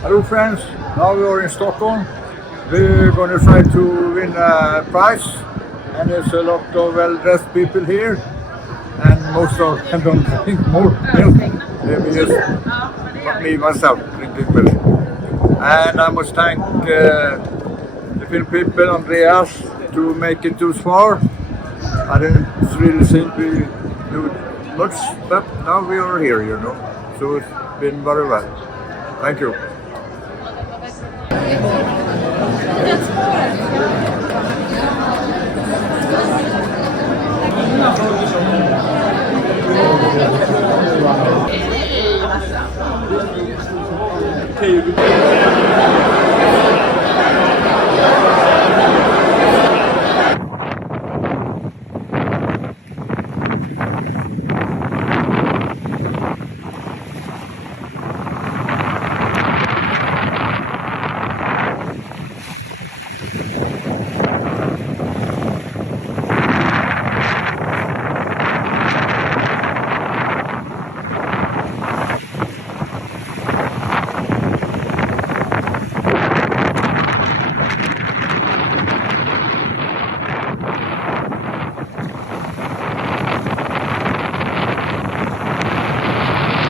Hello friends, now we are in Stockholm. We're going to try to win a prize, and there's a lot of well-dressed people here, and most of them don't drink more milk. Maybe just me myself drinking milk. And I must thank the film people, Andreas, to make it too far. I didn't really think we do much, but now we are here, so it's been very well. Thank you. Okay.